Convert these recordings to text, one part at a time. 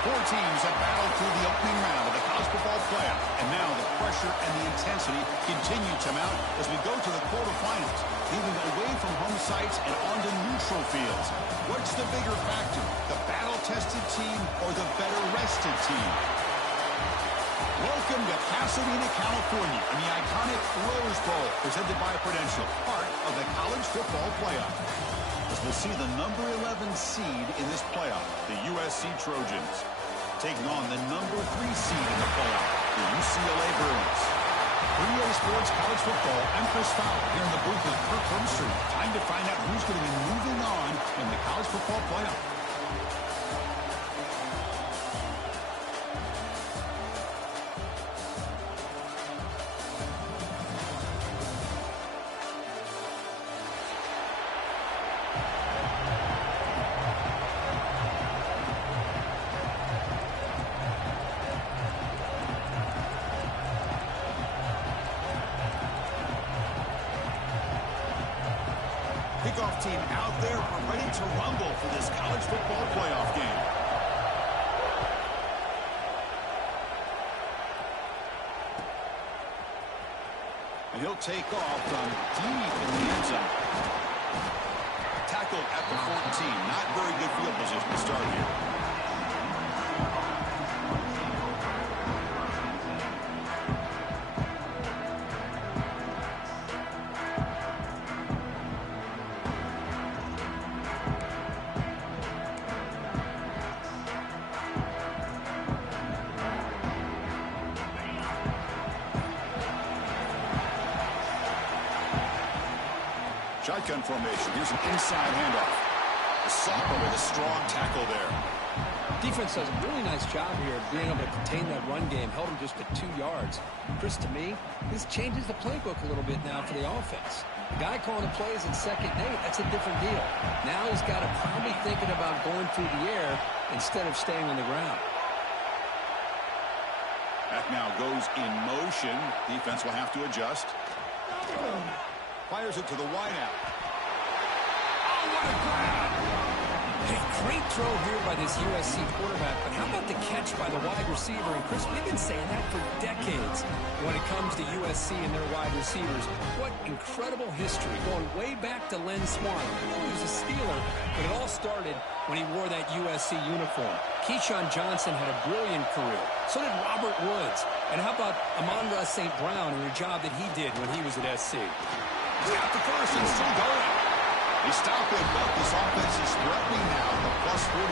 Four teams have battled through the opening round of the college football playoff, and now the pressure and the intensity continue to mount as we go to the quarterfinals, moving away from home sites and onto neutral fields. What's the bigger factor, the battle-tested team or the better-rested team? Welcome to Pasadena, California, and the iconic Rose Bowl, presented by Prudential, part of the college football playoff. As we'll see the number 11 seed in this playoff, the USC Trojans, taking on the number 3 seed in the playoff, the UCLA Bruins. For EA Sports College Football, I'm Chris Fowler here in the booth with Kirk Hermstrom. Time to find out who's going to be moving on in the college football playoff. Kickoff team out there. We're ready to rumble for this college football playoff game. And he'll take off from deep in the end zone. Tackled at the 14. Not very good field position to start here. Shotgun formation. Here's an inside handoff. The Sopper with a strong tackle there. Defense does a really nice job here of being able to contain that run game. Held him just at 2 yards. Chris, to me, this changes the playbook a little bit now for the offense. The guy calling the plays in 2nd and 8, that's a different deal. Now he's got to probably thinking about going through the air instead of staying on the ground. That now goes in motion. Defense will have to adjust. Fires it to the wideout. Oh, what a grab! Hey, great throw here by this USC quarterback, but how about the catch by the wide receiver? And Chris, we've been saying that for decades when it comes to USC and their wide receivers. What incredible history, going way back to Len Swan. He was a Steeler, but it all started when he wore that USC uniform. Keyshawn Johnson had a brilliant career. So did Robert Woods. And how about Amon-Ra St. Brown and the job that he did when he was at SC? He's got the first and still going. They stop it, but this offense is threatening now at the plus 43.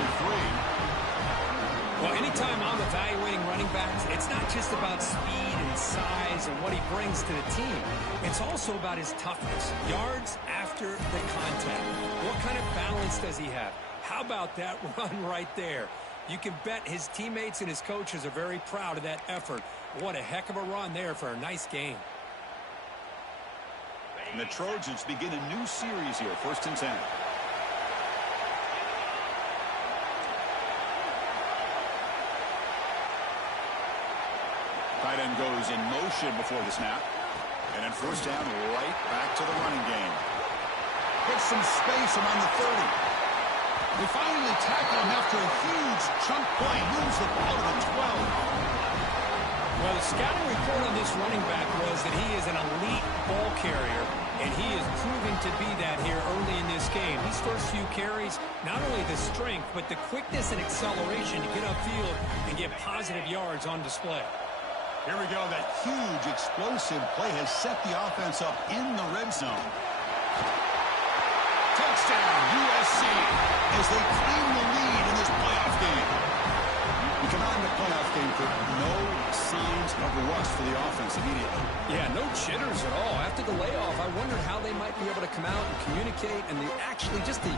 Well, anytime I'm evaluating running backs, it's not just about speed and size and what he brings to the team. It's also about his toughness. Yards after the contact. What kind of balance does he have? How about that run right there? You can bet his teammates and his coaches are very proud of that effort. What a heck of a run there for a nice game. And the Trojans begin a new series here, 1st and 10. Tight end goes in motion before the snap. And then 1st down, right back to the running game. Gets some space around the 30. They finally tackle him after a huge chunk play. Moves the ball to the 12. Well, the scouting report on this running back was that he is an elite ball carrier, and he is proving to be that here early in this game. These first few carries, not only the strength, but the quickness and acceleration to get upfield and get positive yards on display. Here we go. That huge explosive play has set the offense up in the red zone. Touchdown, USC, as they claim the lead in this playoff game. You come out in the playoff game for no signs of rust for the offense immediately. Yeah, no jitters at all. After the layoff, I wondered how they might be able to come out and communicate and actually just the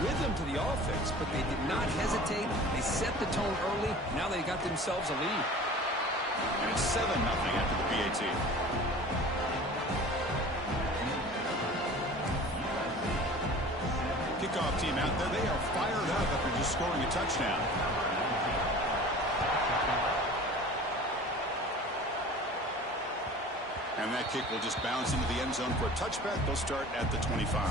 rhythm to the offense. But they did not hesitate. They set the tone early. Now they got themselves a lead. And it's 7-0 after the PAT. Kickoff team out there. They are fired up after just scoring a touchdown. And that kick will just bounce into the end zone for a touchback. They'll start at the 25.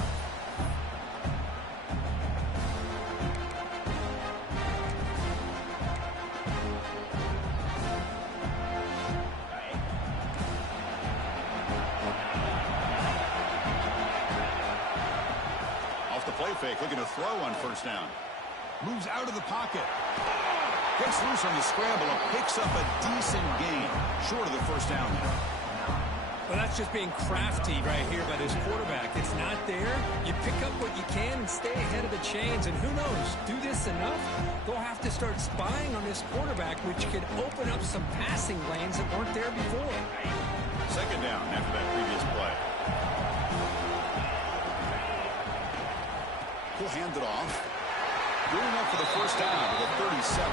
fake, looking to throw on first down. Moves out of the pocket. Gets loose on the scramble and picks up a decent gain. Short of the first down there. Well, that's just being crafty right here by this quarterback. It's not there. You pick up what you can and stay ahead of the chains. And who knows, do this enough, they'll have to start spying on this quarterback, which could open up some passing lanes that weren't there before. Second down after that previous play. He'll hand it off. Going up for the first down to the 37.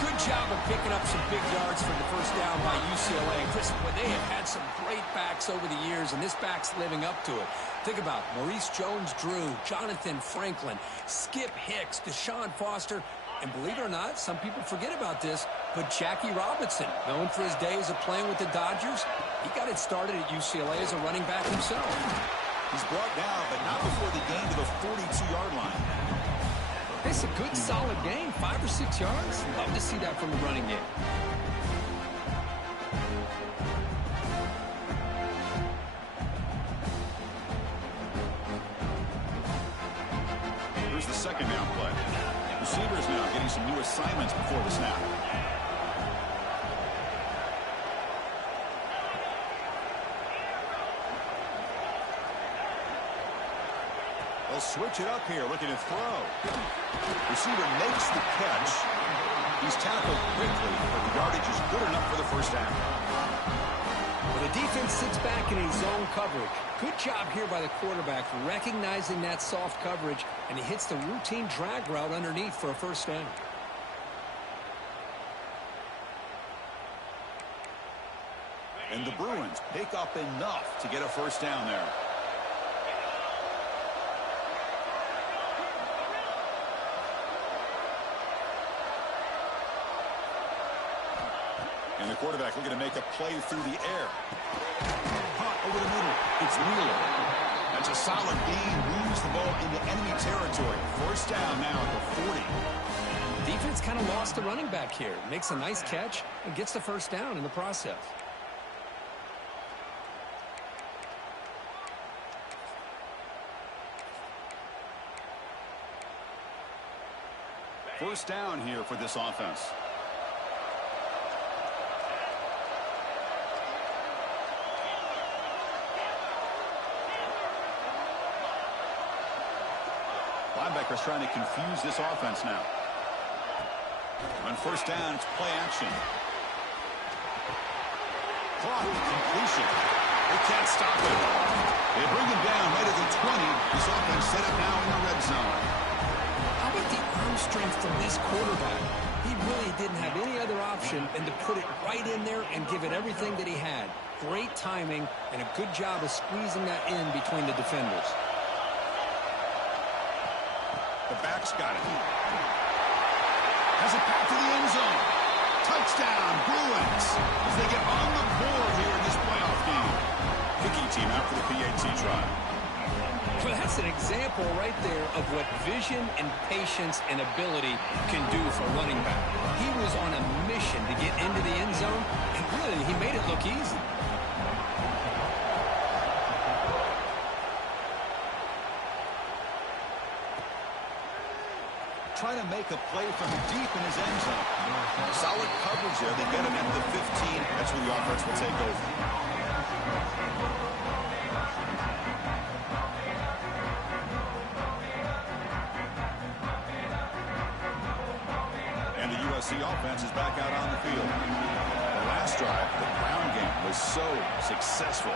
Good job of picking up some big yards for the first down by UCLA. Chris, well, they have had some great backs over the years, and this back's living up to it. Think about Maurice Jones-Drew, Jonathan Franklin, Skip Hicks, Deshaun Foster, and believe it or not, some people forget about this, but Jackie Robinson, known for his days of playing with the Dodgers, he got it started at UCLA as a running back himself. He's brought down, but not before the gain to the 42-yard line. It's a good, solid gain, 5 or 6 yards. Love to see that from the running game. Here's the second down play. Receivers now getting some new assignments before the snap. They'll switch it up here, looking to throw. Receiver makes the catch. He's tackled quickly, but the yardage is good enough for the first down. Well, the defense sits back in a zone coverage. Good job here by the quarterback recognizing that soft coverage, and he hits the routine drag route underneath for a first down. And the Bruins pick up enough to get a first down there. And the quarterback looking to make a play through the air. Hot over the middle. It's Wheeler. That's a solid gain. Moves the ball into enemy territory. First down now at the 40. Defense kind of lost the running back here. Makes a nice catch and gets the first down in the process. First down here for this offense. Linebackers trying to confuse this offense now. On first down, it's play action. Clock completion. They can't stop it. They bring him down right at the 20. This offense set up now in the red zone. How about the arm strength from this quarterback? He really didn't have any other option than to put it right in there and give it everything that he had. Great timing and a good job of squeezing that in between the defenders. The back's got it. Has it back to the end zone. Touchdown, Bruins, as they get on the board here in this playoff game. Kicking team out for the PAT try. Well, that's an example right there of what vision and patience and ability can do for a running back. He was on a mission to get into the end zone, and really, he made it look easy. Trying to make a play from deep in his end zone. Solid coverage there. They get him into the 15. That's where the offense will take over. And the USC offense is back out on the field. The last drive, the ground game was so successful.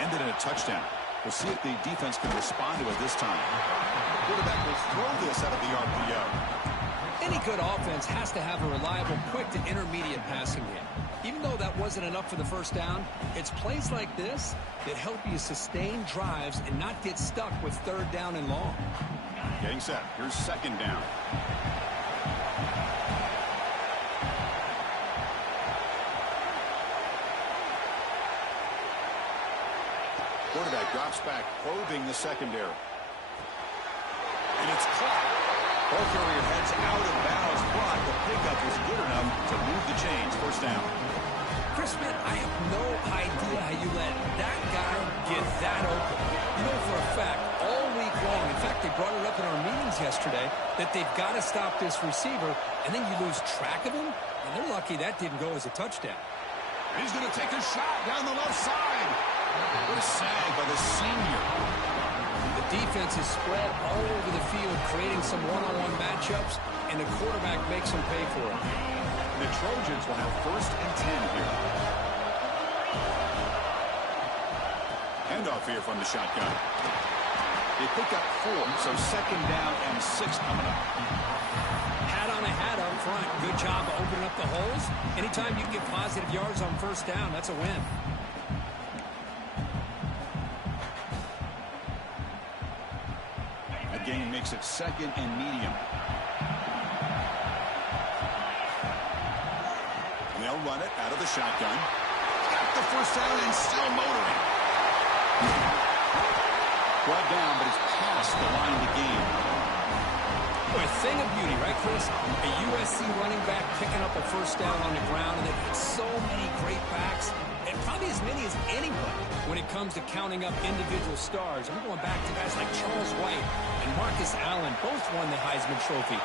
Ended in a touchdown. We'll see if the defense can respond to it this time. The quarterback will throw this out of the RPO. Any good offense has to have a reliable, quick to intermediate passing game. Even though that wasn't enough for the first down, it's plays like this that help you sustain drives and not get stuck with third down and long. Getting set. Here's second down. Quarterback drops back, probing the secondary. And it's caught. Ball carrier heads out of bounds, but the pickup was good enough to move the chains. First down. Chris, man, I have no idea how you let that guy get that open. You know for a fact, all week long. In fact, they brought it up in our meetings yesterday that they've got to stop this receiver, and then you lose track of him, and they're lucky that didn't go as a touchdown. He's going to take a shot down the left side. What a sag by the senior. The defense is spread all over the field, creating some one-on-one matchups, and the quarterback makes them pay for it. The Trojans will have 1st and 10 here. Handoff here from the shotgun. They pick up 4, so 2nd down and 6 coming up. Hat on a hat up front. Good job of opening up the holes. Anytime you can get positive yards on 1st down, that's a win. That gain makes it 2nd and medium. They'll run it out of the shotgun. Got the 1st down and still motoring. Brought down, but he's past the line to gain. A thing of beauty, right, Chris? A USC running back picking up a 1st down on the ground, and they've got so many great backs, and probably as many as anybody when it comes to counting up individual stars. I'm going back to guys like Charles White and Marcus Allen. Both won the Heisman Trophy.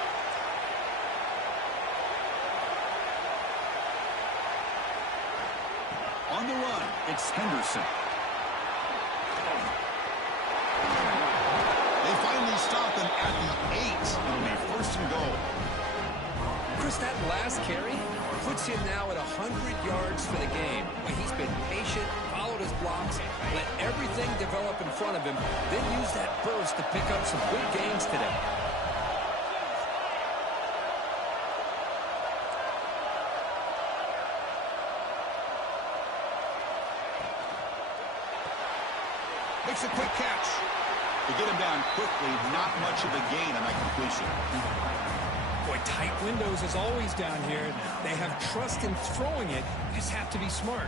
On the run, it's Henderson. They finally stop him at the 8. It'll be 1st and goal. Chris, that last carry puts him now at 100 yards for the game. He's been patient, followed his blocks, let everything develop in front of him, then use that burst to pick up some good gains today. Makes a quick catch. To get him down quickly, not much of a gain on that completion. Boy, tight windows as always down here. They have trust in throwing it. You just have to be smart.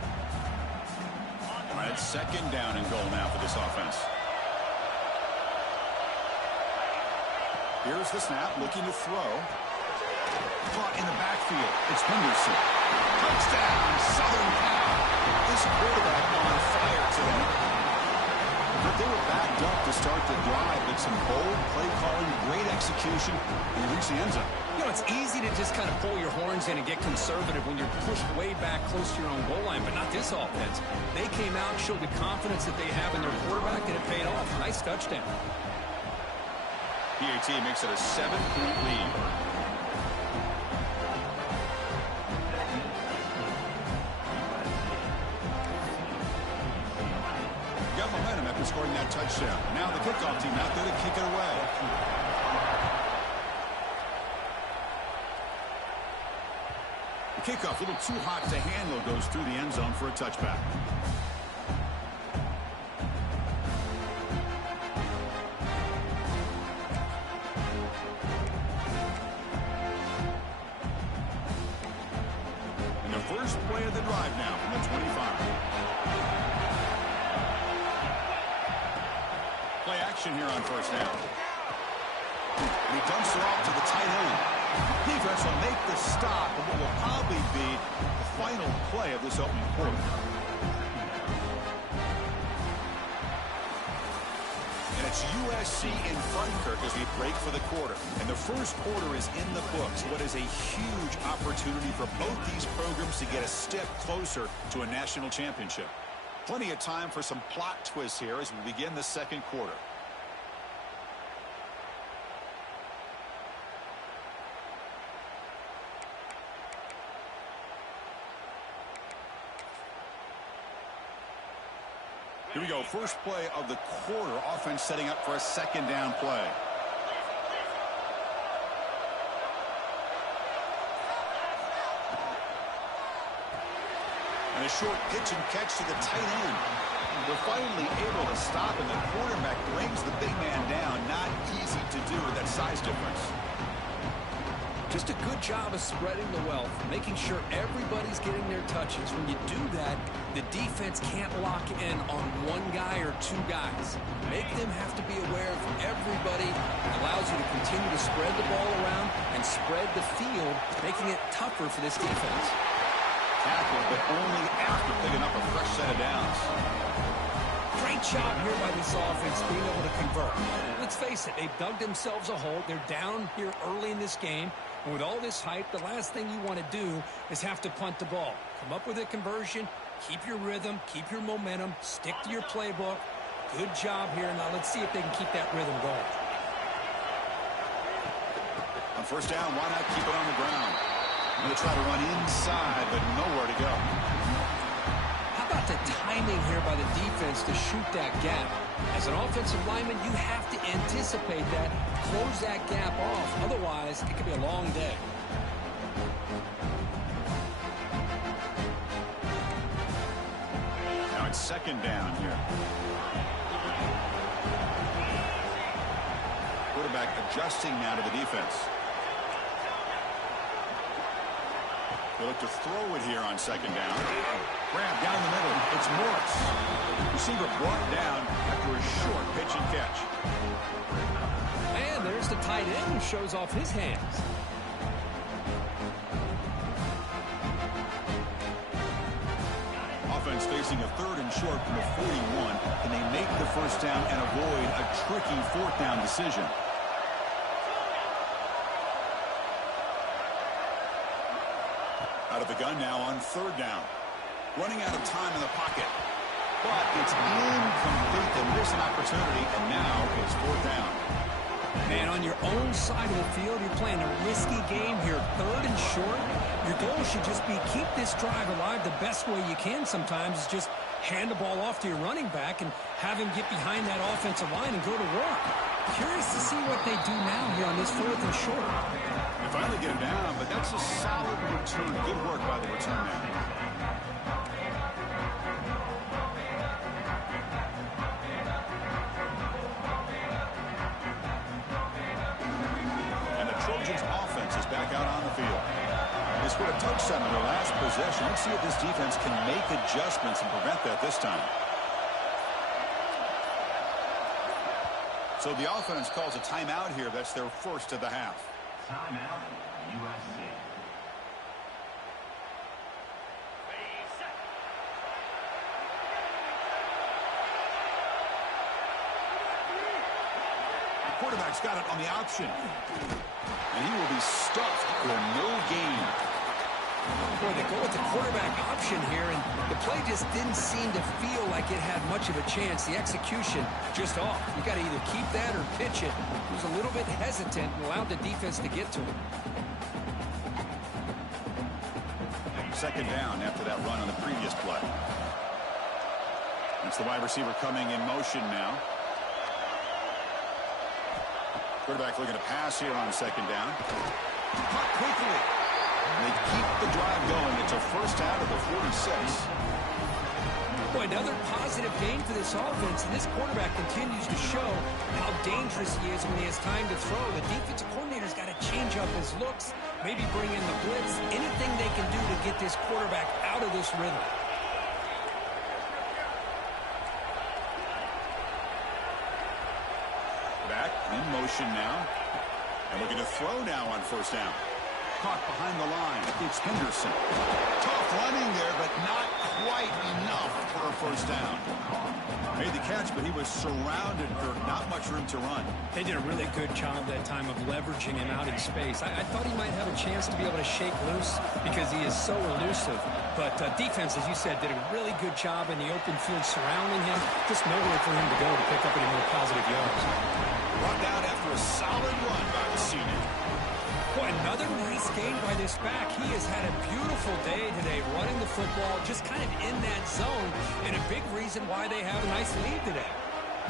All right, 2nd down and goal now for this offense. Here's the snap, looking to throw. Caught in the backfield. It's Henderson. Touchdown, Southern Cal. This quarterback on fire today. But they were backed up to start the drive, but some bold play calling, great execution, and they reached the end zone. You know, it's easy to just kind of pull your horns in and get conservative when you're pushed way back close to your own goal line, but not this offense. They came out, showed the confidence that they have in their quarterback, and it paid off. Nice touchdown. PAT makes it a 7-point lead. Got momentum after scoring that touchdown. Now the kickoff team out there to kick it away. The kickoff, a little too hot to handle, goes through the end zone for a touchback. And the first play of the drive now from the 25. Play action here on 1st down. And he dumps it off to the tight end. Defense will make the stop of what will probably be the final play of this opening quarter. And it's USC in front, Kirk, as we break for the quarter. And the first quarter is in the books. What is a huge opportunity for both these programs to get a step closer to a national championship. Plenty of time for some plot twists here as we begin the 2nd quarter. Here we go. First play of the quarter. Offense setting up for a 2nd down play. And a short pitch and catch to the tight end. They're finally able to stop him. The quarterback brings the big man down. Not easy to do with that size difference. Just a good job of spreading the wealth, making sure everybody's getting their touches. When you do that, the defense can't lock in on one guy or two guys. Make them have to be aware of everybody. It allows you to continue to spread the ball around and spread the field, making it tougher for this defense. Tackle, but only after picking up a fresh set of downs. Great job here by this offense being able to convert. Let's face it, they've dug themselves a hole. They're down here early in this game. And with all this hype, the last thing you want to do is have to punt the ball. Come up with a conversion, keep your rhythm, keep your momentum, stick to your playbook. Good job here. Now let's see if they can keep that rhythm going. On first down, why not keep it on the ground? I'm going to try to run inside, but nowhere to go. How about the timing here by the defense to shoot that gap? As an offensive lineman, you have to anticipate that, close that gap off. Otherwise, it could be a long day. Now it's second down here. Quarterback adjusting now to the defense. They look to throw it here on second down. Grab down the middle. It's Morris. Receiver brought down after a short pitch and catch. And there's the tight end who shows off his hands. Offense facing a third and short from the 41. Can they make the first down and avoid a tricky fourth down decision? Out of the gun now on third down. Running out of time in the pocket. But it's incomplete. They miss an opportunity, and now it's fourth down. Man, on your own side of the field, you're playing a risky game here. Third and short. Your goal should just be keep this drive alive the best way you can sometimes is just hand the ball off to your running back and have him get behind that offensive line and go to work. Curious to see what they do now here on this fourth and short. They finally get him down, but that's a solid return. Good work by the return man. And the Trojans' offense is back out on the field. They scored a touchdown in their last possession. Let's see if this defense can make adjustments and prevent that this time. So the offense calls a timeout here. That's their first of the half. Timeout, USC. Quarterback's got it on the option. And he will be stuffed for no gain. Boy, they go with the quarterback option here, and the play just didn't seem to feel like it had much of a chance. The execution just off. You got to either keep that or pitch it. He was a little bit hesitant and allowed the defense to get to him. Second down after that run on the previous play. It's the wide receiver coming in motion now. Quarterback looking to pass here on second down. Caught quickly. And they keep the drive going. It's a first out of the 46. Boy, another positive gain for this offense, and this quarterback continues to show how dangerous he is when he has time to throw. The defensive coordinator's got to change up his looks, maybe bring in the blitz, anything they can do to get this quarterback out of this rhythm. Back in motion now. And looking to throw now on first down. Caught behind the line. It's Henderson. Tough running there, but not quite enough for a first down. Made the catch, but he was surrounded for not much room to run. They did a really good job that time of leveraging him out in space. I thought he might have a chance to be able to shake loose because he is so elusive. But defense, as you said, did a really good job in the open field surrounding him. Just nowhere for him to go to pick up any more positive yards. Brought down after a solid run by the senior. Boy, another nice game by this back. He has had a beautiful day today running the football, just kind of in that zone, and a big reason why they have a nice lead today.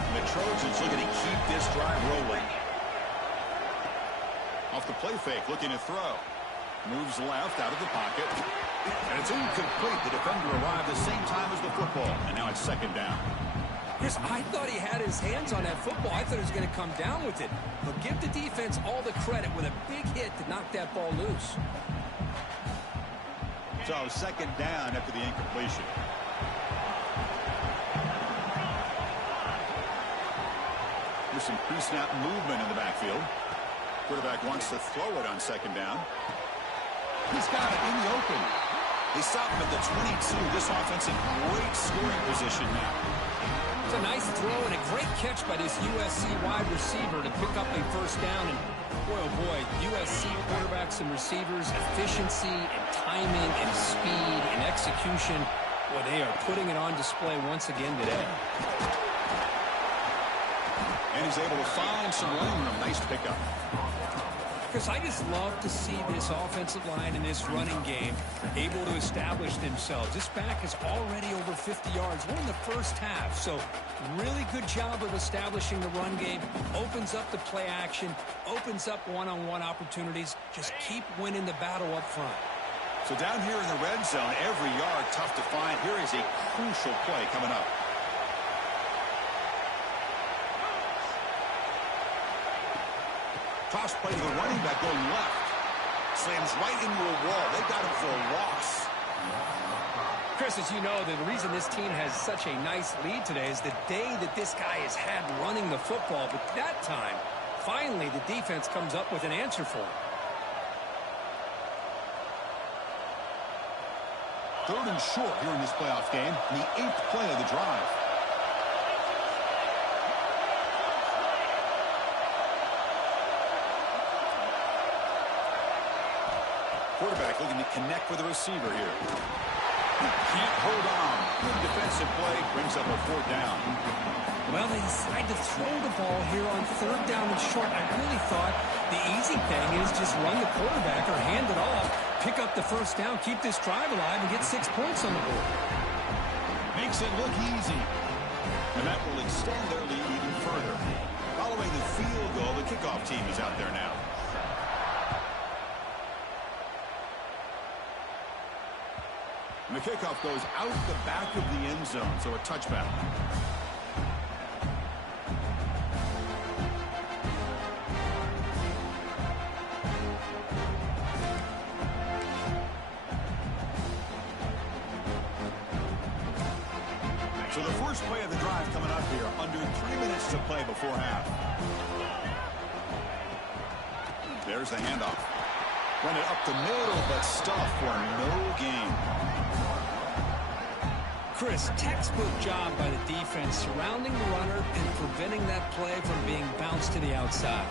And the Trojans looking to keep this drive rolling. Off the play fake, looking to throw. Moves left out of the pocket. And it's incomplete. The defender arrived the same time as the football. And now it's second down. Chris, I thought he had his hands on that football. I thought he was going to come down with it. But give the defense all the credit with a big hit to knock that ball loose. So second down after the incompletion. There's some pre-snap movement in the backfield. Quarterback wants to throw it on second down. He's got it in the open. They stop him at the 22. This offense in great scoring position now. It's a nice throw and a great catch by this USC wide receiver to pick up a first down. And boy, oh boy, USC quarterbacks and receivers, efficiency and timing and speed and execution. Boy, they are putting it on display once again today. And he's able to find some running room. Nice pickup. Chris, I just love to see this offensive line in this running game able to establish themselves. This back is already over 50 yards. We're in the first half, so really good job of establishing the run game. Opens up the play action, opens up one-on-one opportunities. Just keep winning the battle up front. So down here in the red zone, every yard tough to find. Here is a crucial play coming up. Toss play to the running back going left. Slams right into a wall. They got him for a loss. Chris, as you know, the reason this team has such a nice lead today is the day that this guy has had running the football. But that time, finally, the defense comes up with an answer for him. 3rd and short here in this playoff game. The 8th play of the drive. Quarterback looking to connect with the receiver here. Can't hold on. Good defensive play. Brings up a 4th down. Well, they decide to throw the ball here on 3rd down and short. I really thought the easy thing is just run the quarterback or hand it off, pick up the 1st down, keep this drive alive, and get 6 points on the board. Makes it look easy. And that will extend their lead even further. Following the field goal, the kickoff team is out there now. And the kickoff goes out the back of the end zone, so a touchback. So the first play of the drive coming up here, under 3 minutes to play before half. There's the handoff. Run it up the middle, but stuff for no gain. Chris, textbook job by the defense surrounding the runner and preventing that play from being bounced to the outside.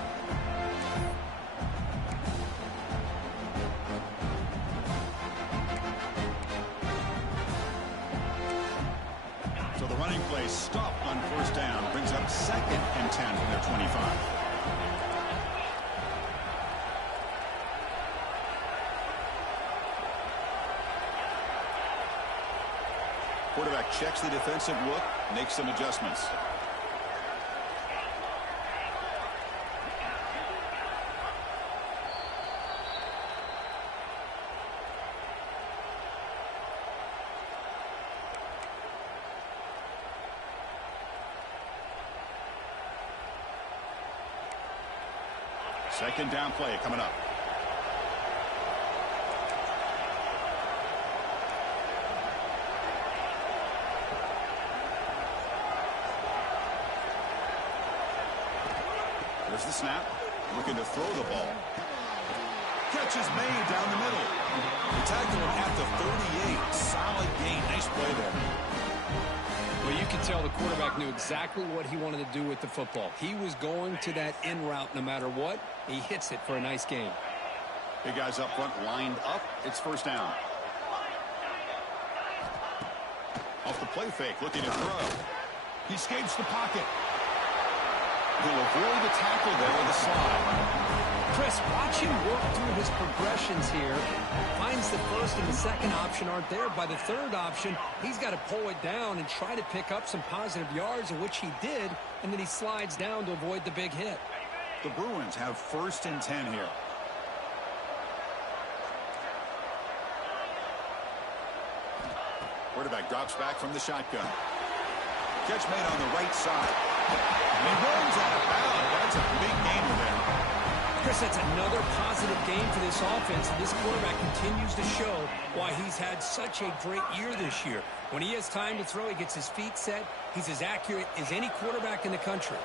So the running play stopped on 1st down, brings up 2nd and 10 from their 25. Quarterback checks the defensive look, makes some adjustments. Second down play coming up. There's the snap. Looking to throw the ball. Catch is made down the middle. The tackle at the 38. Solid gain. Nice play there. Well, you can tell the quarterback knew exactly what he wanted to do with the football. He was going to that in route no matter what. He hits it for a nice gain. Big guys up front lined up. It's 1st down. Off the play fake. Looking to throw. He escapes the pocket. He'll avoid the tackle there with a slide. Chris, watch him work through his progressions here. Finds the 1st and the 2nd option aren't there. By the 3rd option, he's got to pull it down and try to pick up some positive yards, which he did, and then he slides down to avoid the big hit. The Bruins have 1st and 10 here. Quarterback drops back from the shotgun. Catch made on the right side. And runs out of bounds. That's a big gainer there. Chris, that's another positive game for this offense, and this quarterback continues to show why he's had such a great year this year. When he has time to throw, he gets his feet set. He's as accurate as any quarterback in the country.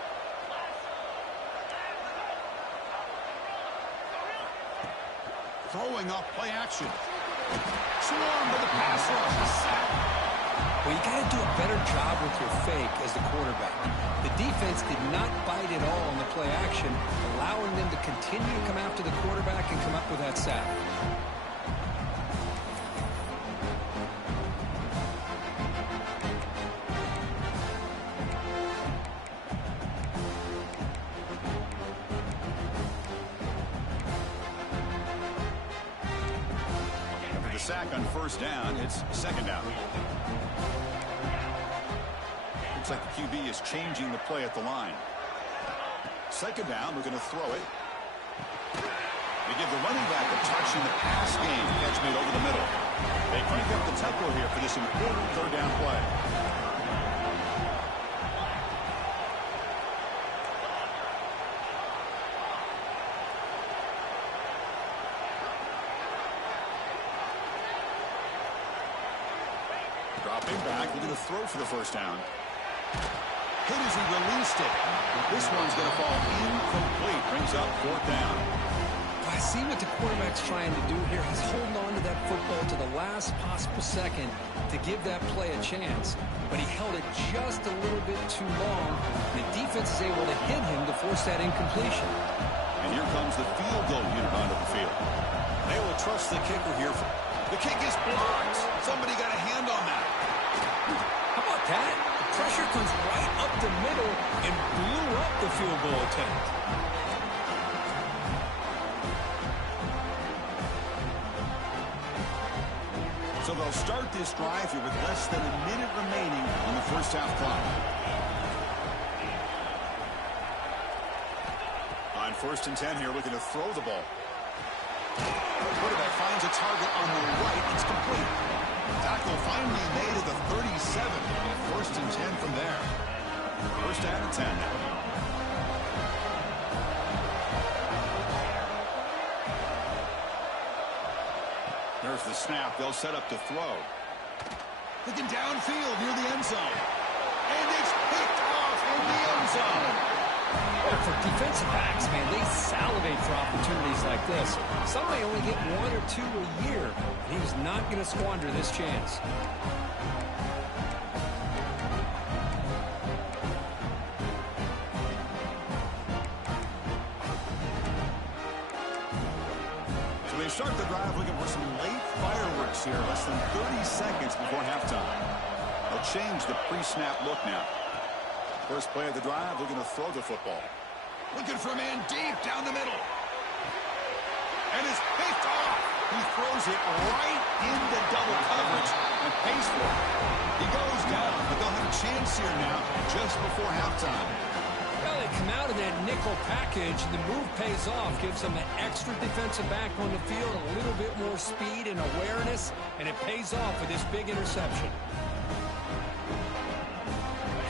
Throwing off play action. Swarmed by the pass rush. Well, you got to do a better job with your fake as the quarterback. The defense did not bite at all on the play action, allowing them to continue to come after the quarterback and come up with that sack. After the sack on first down, it's second down. Looks like the QB is changing the play at the line. Second down, we're going to throw it. They give the running back a touch in the pass game. Catch made over the middle. They crank up the tempo here for this important third down play. Dropping back, looking to throw for the first down. Hit as he released it. This one's going to fall incomplete. Brings up fourth down. I see what the quarterback's trying to do here. He's holding on to that football to the last possible second to give that play a chance. But he held it just a little bit too long. The defense is able to hit him to force that incompletion. And here comes the field goal unit onto the field. They will trust the kicker here. The kick is blocked. Somebody got a hand on that. How about that? The pressure comes right up the middle and blew up the field goal attempt. So they'll start this drive here with less than a minute remaining on the first half clock. On first and 10 here, looking to throw the ball. The quarterback finds a target on the right. It's complete. Tackle finally made at the 37. First and 10 from there. First down and 10 now. There's the snap. They'll set up to throw. Looking downfield near the end zone. And it's picked off in the end zone. Well, for defensive backs, man, they salivate for opportunities like this. Some may only get one or two a year. And he was not going to squander this chance. So they start the drive looking for some late fireworks here. Less than 30 seconds before halftime. They'll change the pre-snap look now. First play of the drive, looking to throw the football. Looking for a man deep down the middle. And it's picked off. He throws it right into double coverage and pays for it. He goes down, but they'll have a chance here now just before halftime. Well, they come out of that nickel package, and the move pays off. Gives them an extra defensive back on the field, a little bit more speed and awareness, and it pays off with this big interception.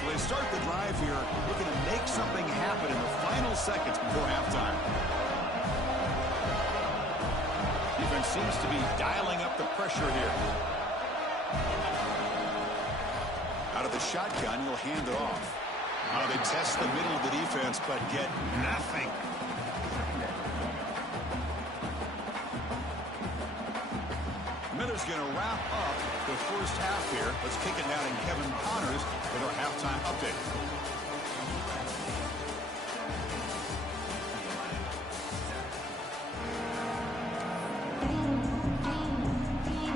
They start the drive here looking to make something happen in the final seconds before halftime. Defense seems to be dialing up the pressure here. Out of the shotgun, he'll hand it off. They test the middle of the defense, but get nothing. Miller's going to wrap up the first half here. Let's kick it down in Kevin Connors with our halftime update.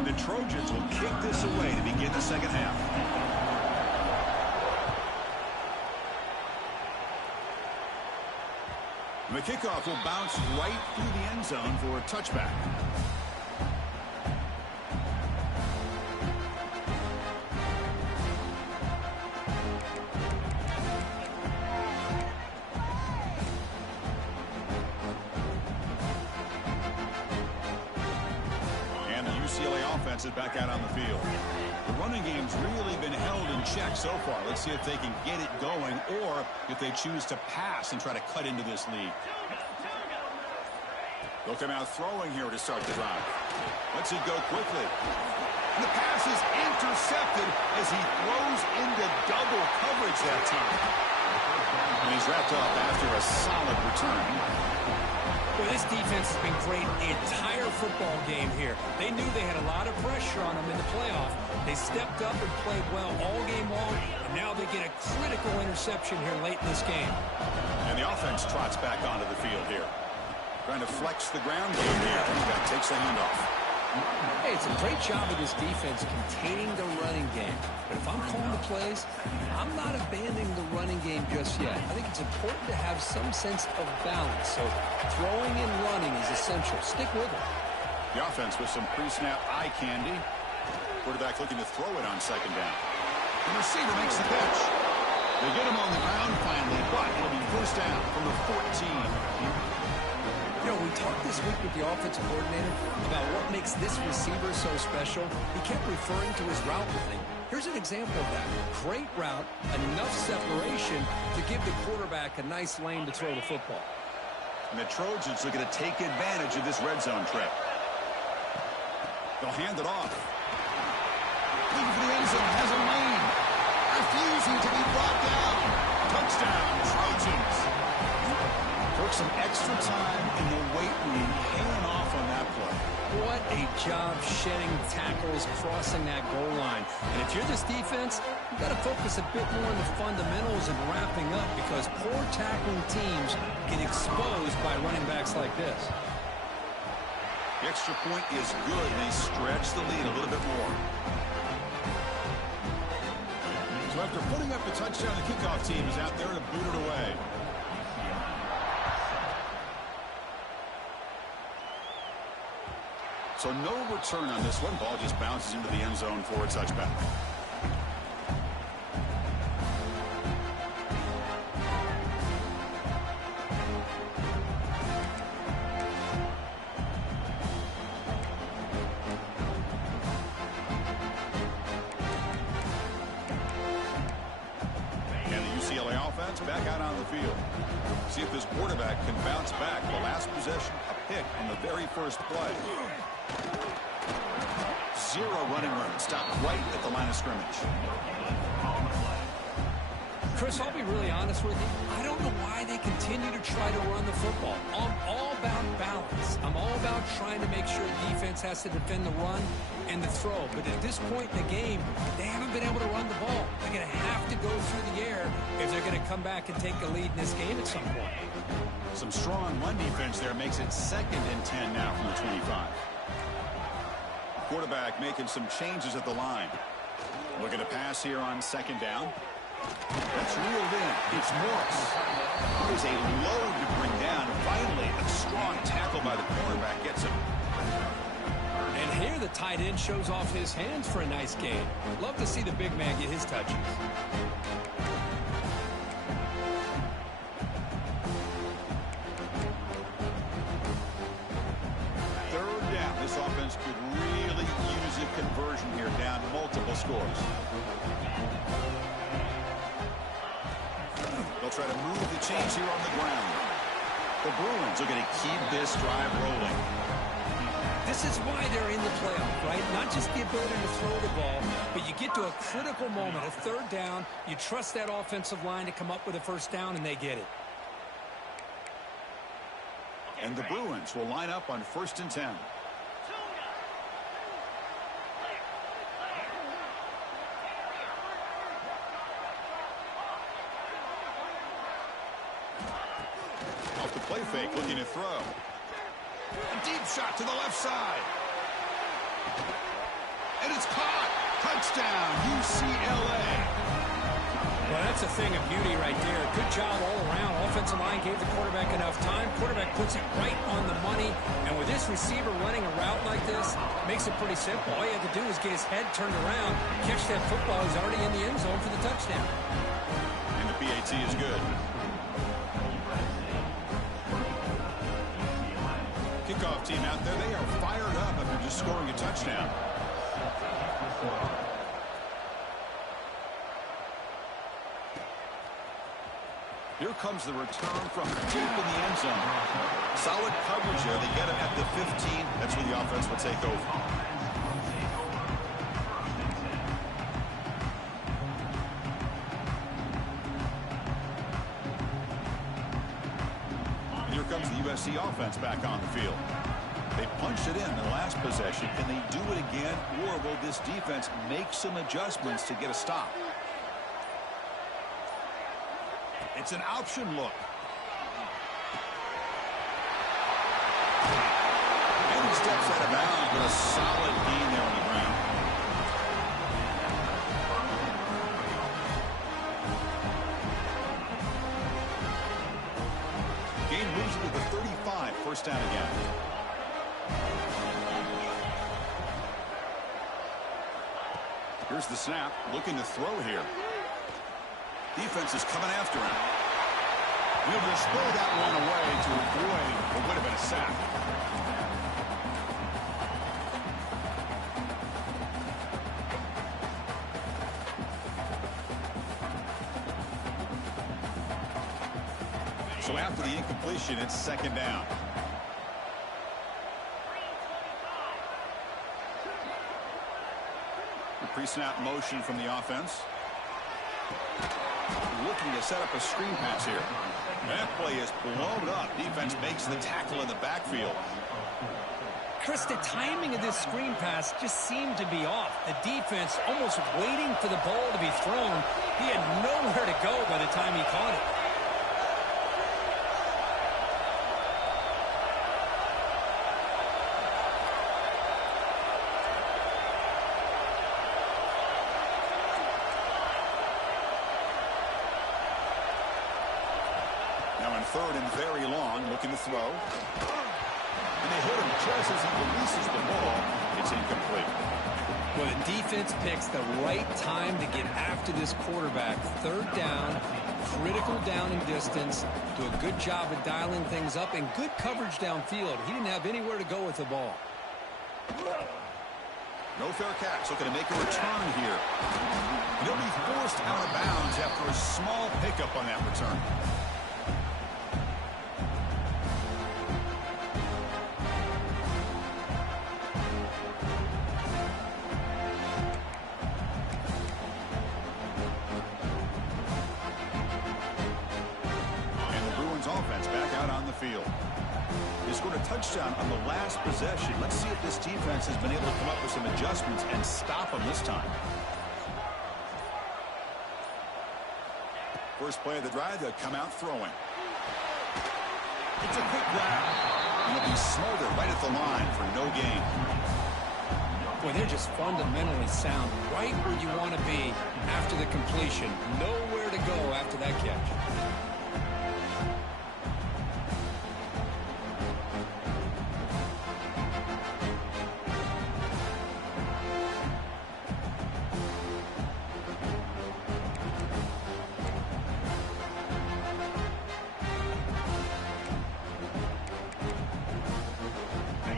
The Trojans will kick this away to begin the second half. The kickoff will bounce right through the end zone for a touchback. UCLA offense is back out on the field. The running game's really been held in check so far. Let's see if they can get it going or if they choose to pass and try to cut into this lead. They'll come out throwing here to start the drive. Let's it go quickly. And the pass is intercepted as he throws into double coverage that time. And he's wrapped up after a solid return. Well, this defense has been great the entire football game here. They knew they had a lot of pressure on them in the playoff. They stepped up and played well all game long, and now they get a critical interception here late in this game. And the offense trots back onto the field here. Trying to flex the ground game here. That takes the handoff. Hey, it's a great job of this defense containing the running game. But if I'm calling the plays, I'm not abandoning the running game just yet. I think it's important to have some sense of balance. So throwing and running is essential. Stick with it. The offense with some pre-snap eye candy. Quarterback looking to throw it on second down. The receiver makes the catch. They get him on the ground finally, but it'll be first down from the 14. You know, we talked this week with the offensive coordinator about what makes this receiver so special. He kept referring to his route running. Here's an example of that. Great route, enough separation to give the quarterback a nice lane to throw the football. And the Trojans looking to take advantage of this red zone trip. They'll hand it off. Looking for the end zone, has a lane. Refusing to be brought down. Touchdown, Trojans. Took some extra time in the weight room hanging off on that play. What a job shedding tackles, crossing that goal line. And if you're this defense, you've got to focus a bit more on the fundamentals and wrapping up, because poor tackling teams get exposed by running backs like this. The extra point is good, and they stretch the lead a little bit more. So after putting up the touchdown, the kickoff team is out there to boot it away. So no return on this one. Ball just bounces into the end zone for a touchback. And the UCLA offense back out on the field. See if this quarterback can bounce back. The last possession, a pick on the very first play. Zero running room. Stopped right at the line of scrimmage. Chris, I'll be really honest with you. I don't know why they continue to try to run the football. I'm all about balance. I'm all about trying to make sure defense has to defend the run and the throw. But at this point in the game, they haven't been able to run the ball. They're going to have to go through the air if they're going to come back and take the lead in this game at some point. Some strong run defense there makes it 2nd and 10 now from the 25. Quarterback making some changes at the line. Looking to pass here on 2nd down. That's reeled in. It's Morris. It is a load to bring down. Finally, a strong tackle by the cornerback gets him. And here the tight end shows off his hands for a nice gain. Love to see the big man get his touches. This offense could really use a conversion here, down multiple scores. They'll try to move the chains here on the ground. The Bruins are going to keep this drive rolling. This is why they're in the playoff, right? Not just the ability to throw the ball, but you get to a critical moment, a 3rd down. You trust that offensive line to come up with a first down, and they get it. And the Bruins will line up on 1st and 10. Off the play fake, looking to throw. A deep shot to the left side. And it's caught. Touchdown, UCLA. Well, that's a thing of beauty right there. Good job all around. Offensive line gave the quarterback enough time. Quarterback puts it right on the money. And with this receiver running a route like this, makes it pretty simple. All you have to do is get his head turned around, catch that football. He's already in the end zone for the touchdown. And the PAT is good. Kickoff team out there, they are fired up after just scoring a touchdown. Here comes the return from deep in the end zone. Solid coverage there. They get him at the 15. That's where the offense will take over. And here comes the USC the offense back on the field. They punched it in the last possession. Can they do it again, or will this defense make some adjustments to get a stop? It's an option look. And he steps out of bounds with a solid gain there on the ground. Gain moves it to the 35, first down again. Here's the snap, looking to throw here. Defense is coming after him. He'll just throw that one away to avoid what would have been a sack. So after the incompletion, it's second down. Pre-snap motion from the offense. Looking to set up a screen pass here. That play is blown up. Defense makes the tackle in the backfield. Chris, the timing of this screen pass just seemed to be off. The defense almost waiting for the ball to be thrown. He had nowhere to go by the time he caught it. Third and very long, looking to throw. And they hit him just as he releases the ball. It's incomplete. Well, the defense picks the right time to get after this quarterback. Third down, critical down and distance. Do a good job of dialing things up and good coverage downfield. He didn't have anywhere to go with the ball. No fair catch. Looking to make a return here. He'll be forced out of bounds after a small pickup on that return. Field. They scored a touchdown on the last possession. Let's see if this defense has been able to come up with some adjustments and stop them this time. First play of the drive, they'll come out throwing. It's a quick grab. And it'll be smothered right at the line for no gain. Boy, they're just fundamentally sound, right where you want to be after the completion. Nowhere to go after that catch.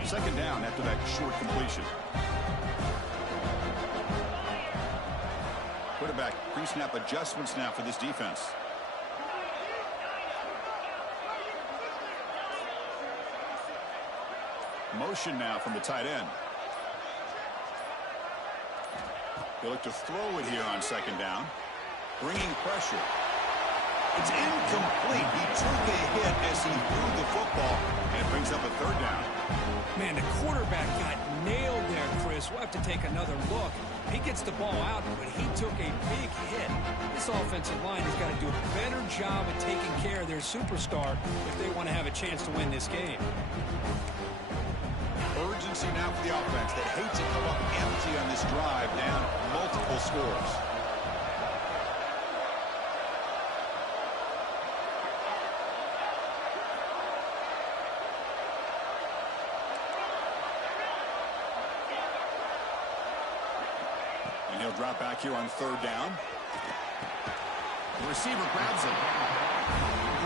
Second down after that short completion. Quarterback pre-snap adjustments now for this defense. Motion now from the tight end. He'll look to throw it here on second down. Bringing pressure. It's incomplete. He took a hit as he threw the football, and it brings up a third down. Man, the quarterback got nailed there, Chris. We'll have to take another look. He gets the ball out, but he took a big hit. This offensive line has got to do a better job of taking care of their superstar if they want to have a chance to win this game. Urgency now for the offense that hates to come up empty on this drive, down multiple scores. And he'll drop back here on third down. The receiver grabs it.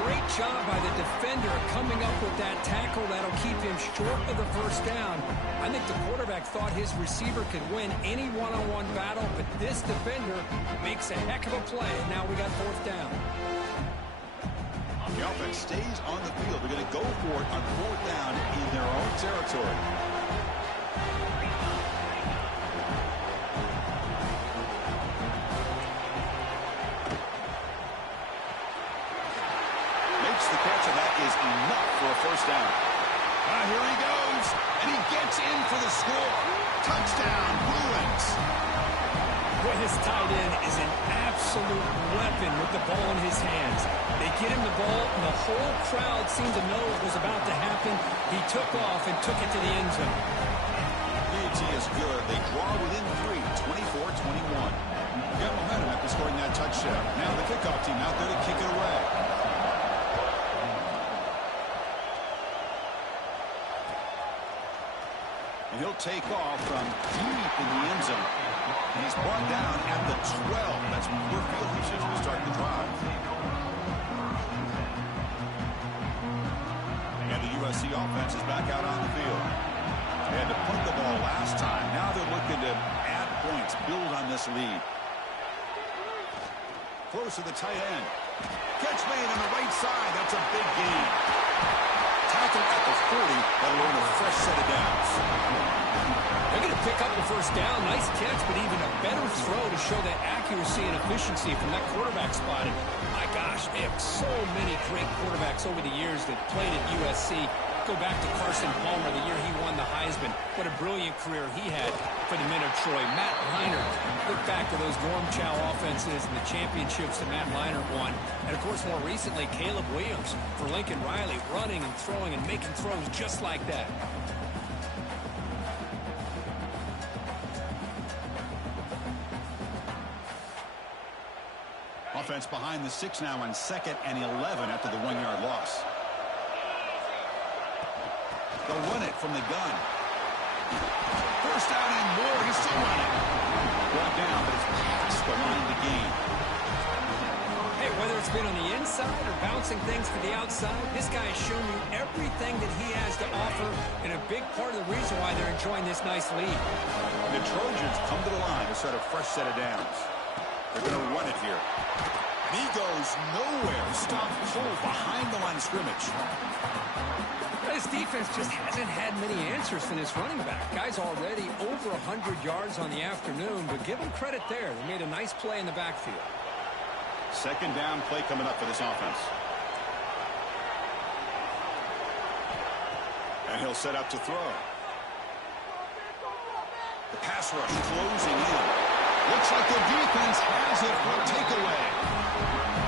Great job by the defender coming up with that tackle that'll keep him short of the first down. I think the quarterback thought his receiver could win any one-on-one battle, but this defender makes a heck of a play, and now we got fourth down. The offense stays on the field. They're going to go for it on fourth down in their own territory. The catch of that is enough for a first down. Touchdown, Bruins. Well, his tight end is an absolute weapon with the ball in his hands. They get him the ball, and the whole crowd seemed to know what was about to happen. He took off and took it to the end zone. PAT is good. They draw within 3, 24-21. Got momentum after scoring that touchdown. Now the kickoff team out there to kick it away. And he'll take off from deep in the end zone. He's brought down at the 12. That's poor field position to start the drive. And the USC offense is back out on the field. They had to punt the ball last time. Now they're looking to add points, build on this lead. Close to the tight end. Catch made on the right side. That's a big gain. Tackle at the 40. That'll earn a fresh set of downs. They're going to pick up the first down. Nice catch, but even a better throw to show that accuracy and efficiency from that quarterback spot. And my gosh, they have so many great quarterbacks over the years that played at USC. Go back to Carson Palmer, the year he won the Heisman. What a brilliant career he had for the men of Troy. Matt Leinart, look back to those Norm Chow offenses and the championships that Matt Leinart won. And, of course, more recently, Caleb Williams for Lincoln Riley, running and throwing and making throws just like that. Offense behind the 6 now on 2nd and 11 after the 1-yard loss. They'll run it from the gun. First down and more. He's still running. Brought down, but it's past the line to gain. Hey, whether it's been on the inside or bouncing things to the outside, this guy has shown you everything that he has to offer, and a big part of the reason why they're enjoying this nice lead. The Trojans come to the line to set a fresh set of downs. They're going to run it here. And he goes nowhere. Stopped cold behind the line of scrimmage. This defense just hasn't had many answers for this running back. Guy's already over 100 yards on the afternoon, but give him credit there. They made a nice play in the backfield. Second down play coming up for this offense. And he'll set up to throw. The pass rush closing in. Looks like the defense has it for a takeaway.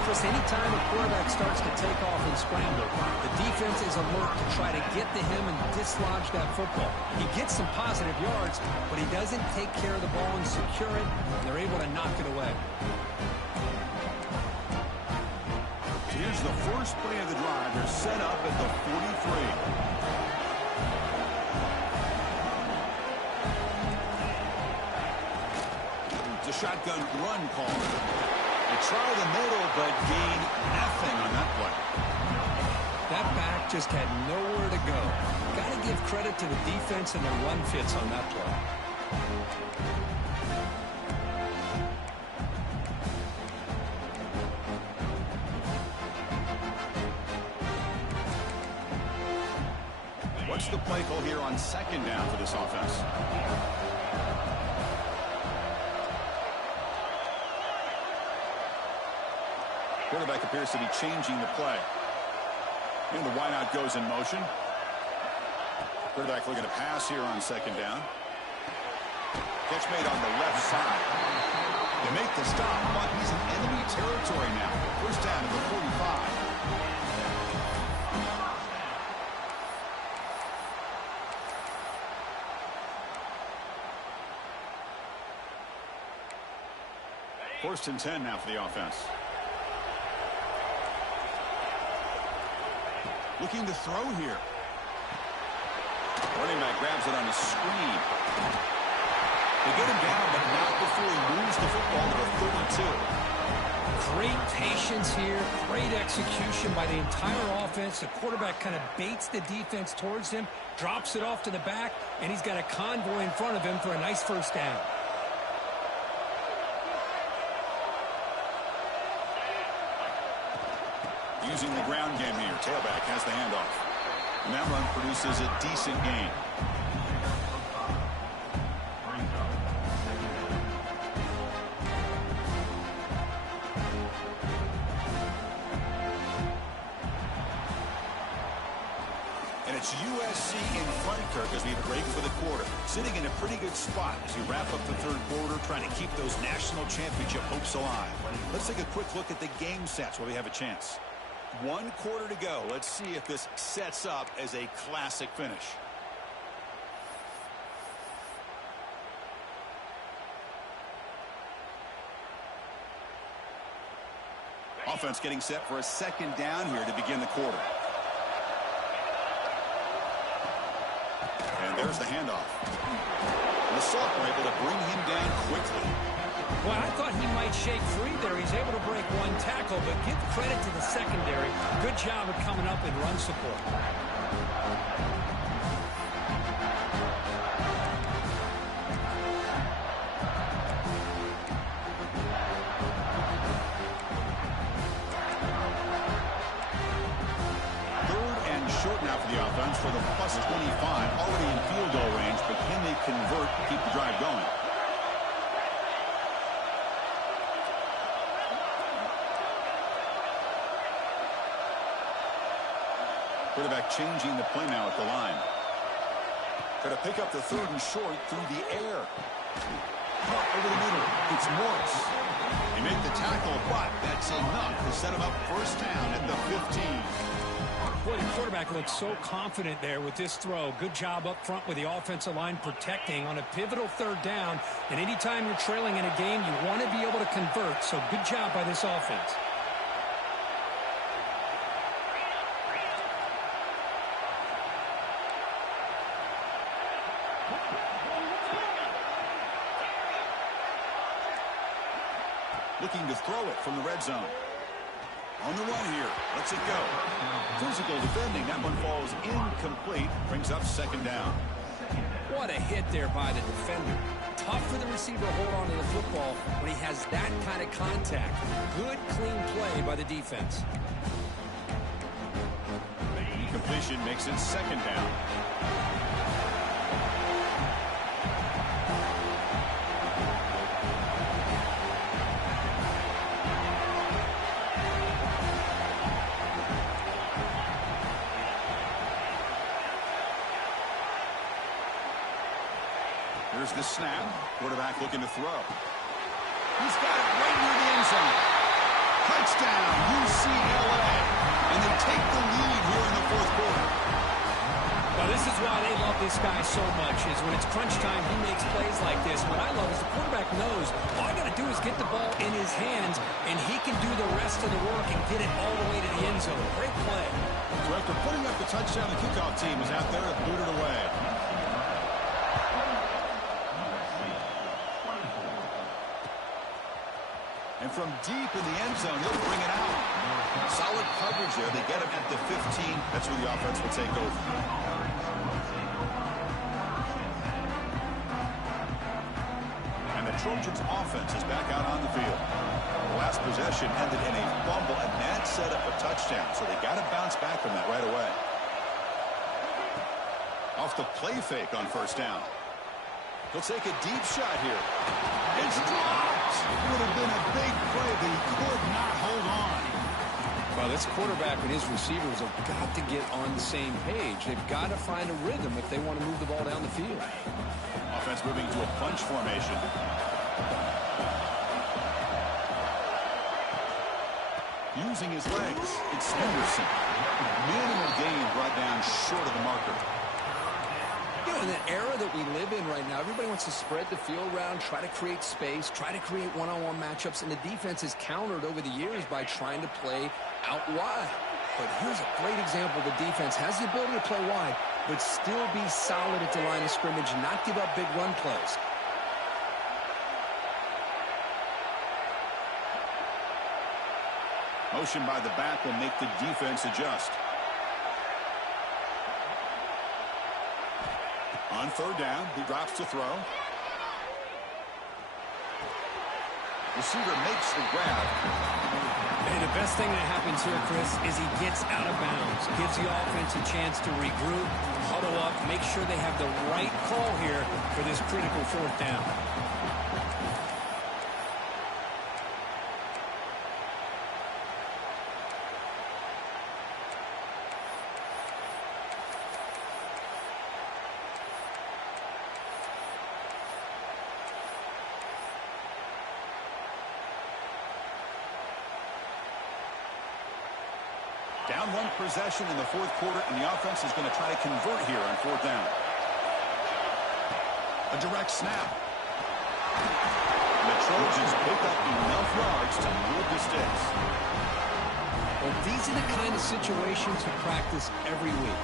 Chris, anytime a quarterback starts to take off and scramble, the defense is alert to try to get to him and dislodge that football. He gets some positive yards, but he doesn't take care of the ball and secure it, and they're able to knock it away. Here's the first play of the drive. They're set up at the 43. The shotgun run call. They try the middle, but gain nothing on that play. That back just had nowhere to go. Got to give credit to the defense and their run fits on that play. What's the play call here on second down for this offense? Quarterback appears to be changing the play. And the wideout goes in motion. Quarterback looking to pass here on second down. Catch made on the left side. They make the stop, but he's in enemy territory now. First down at the 45. First and 10 now for the offense. Looking to throw here. Running back grabs it on a screen. They get him down, but not before he moves the football to the 32. Great patience here. Great execution by the entire offense. The quarterback kind of baits the defense towards him, drops it off to the back, and he's got a convoy in front of him for a nice first down. Using the ground game here. Tailback has the handoff. And that run produces a decent gain. And it's USC in front, Kirk, as we break for the quarter. Sitting in a pretty good spot as we wrap up the third quarter, trying to keep those national championship hopes alive. Let's take a quick look at the game stats while we have a chance. 1 quarter to go. Let's see if this sets up as a classic finish. Offense getting set for a second down here to begin the quarter. And there's the handoff. The Soft were able to bring him down quickly. Well, I thought he might shake free there. He's able to break 1 tackle, but give credit to the secondary. Good job of coming up and run support. Now for the offense for the +25, already in field goal range, but can they convert to keep the drive going? Quarterback changing the play now at the line. Got to pick up the 3rd and short through the air. Caught over the middle. It's Morris. They make the tackle, but that's enough to set him up first down at the 15. Boy, the quarterback looks so confident there with this throw. Good job up front with the offensive line protecting on a pivotal 3rd down. And anytime you're trailing in a game, you want to be able to convert. So good job by this offense. Looking to throw it from the red zone. On the run here. Lets it go. Physical defending. That one falls incomplete. Brings up 2nd down. What a hit there by the defender. Tough for the receiver to hold on to the football when he has that kind of contact. Good, clean play by the defense. The incompletion makes it 2nd down. Here's the snap. Quarterback looking to throw. He's got it right near the end zone. Touchdown, UCLA. And they take the lead here in the 4th quarter. Well, this is why they love this guy so much, is when it's crunch time, he makes plays like this. What I love is the quarterback knows all I got to do is get the ball in his hands, and he can do the rest of the work and get it all the way to the end zone. Great play. So after putting up the touchdown, the kickoff team is out there to boot it away. And from deep in the end zone, he'll bring it out. Solid coverage there. They get him at the 15. That's where the offense will take over. And the Trojans' offense is back out on the field. The last possession ended in a fumble, and that set up a touchdown. So they got to bounce back from that right away. Off the play fake on 1st down. He'll take a deep shot here. It's dropped. It would have been a big play, but he could not hold on. Well, this quarterback and his receivers have got to get on the same page. They've got to find a rhythm if they want to move the ball down the field. Offense moving to a bunch formation. Using his legs, it's Henderson. Minimal gain brought down short of the marker. You know, in the era that we live in right now, everybody wants to spread the field around, try to create space, try to create one-on-one matchups, and the defense has countered over the years by trying to play out wide. But here's a great example. The defense has the ability to play wide, but still be solid at the line of scrimmage and not give up big run plays. Motion by the back will make the defense adjust. On 3rd down, he drops to throw. Receiver makes the grab. Hey, the best thing that happens here, Chris, is he gets out of bounds. Gives the offense a chance to regroup, huddle up, make sure they have the right call here for this critical 4th down. Down one possession in the fourth quarter, and the offense is going to try to convert here on fourth down. A direct snap. The Trojans pick up enough yards to move the sticks. Well, these are the kind of situations you practice every week.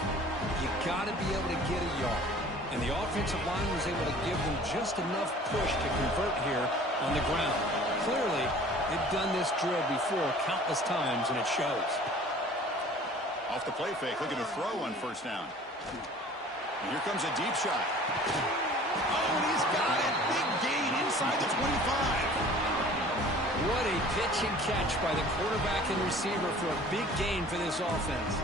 You got to be able to get a yard. And the offensive line was able to give them just enough push to convert here on the ground. Clearly, they've done this drill before countless times, and it shows. Off the play fake, looking to throw on first down. And here comes a deep shot. Oh, and he's got it. Big gain inside the 25. What a pitch and catch by the quarterback and receiver for a big gain for this offense.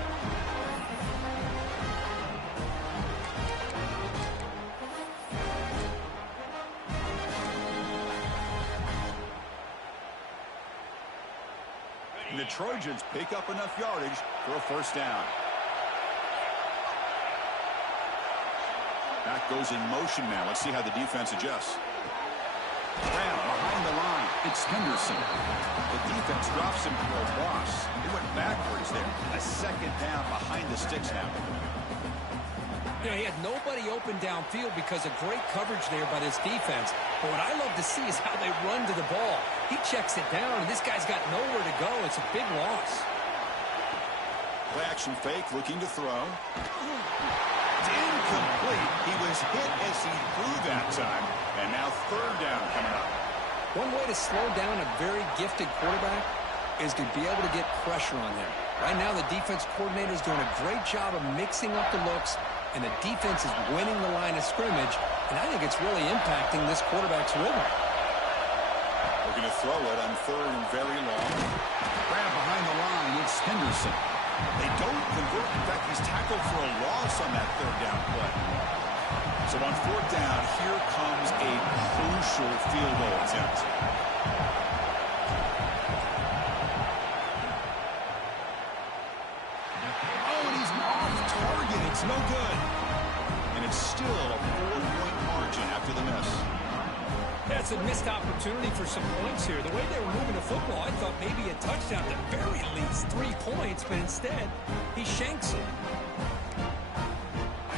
The Trojans pick up enough yardage for a first down. Back goes in motion now. Let's see how the defense adjusts. Brown behind the line. It's Henderson. The defense drops him for a loss. They went backwards there. A second down behind the sticks now. You know, he had nobody open downfield because of great coverage there by this defense. But what I love to see is how they run to the ball. He checks it down, and this guy's got nowhere to go. It's a big loss. Play action fake, looking to throw. It's incomplete. He was hit as he threw that time. And now third down coming up. One way to slow down a very gifted quarterback is to be able to get pressure on them. Right now, the defense coordinator is doing a great job of mixing up the looks, and the defense is winning the line of scrimmage, and I think it's really impacting this quarterback's rhythm. Looking to throw it on third and very long. Grab behind the line, it's Henderson. They don't convert. In fact, he's tackled for a loss on that third down play. So on fourth down, here comes a crucial field goal attempt. Oh, and he's off target. It's no good. And it's still a 4-point margin after the miss. That's a missed opportunity for some points here. The way they were moving the football, I thought maybe a touchdown, at the very least 3 points, but instead, he shanks it.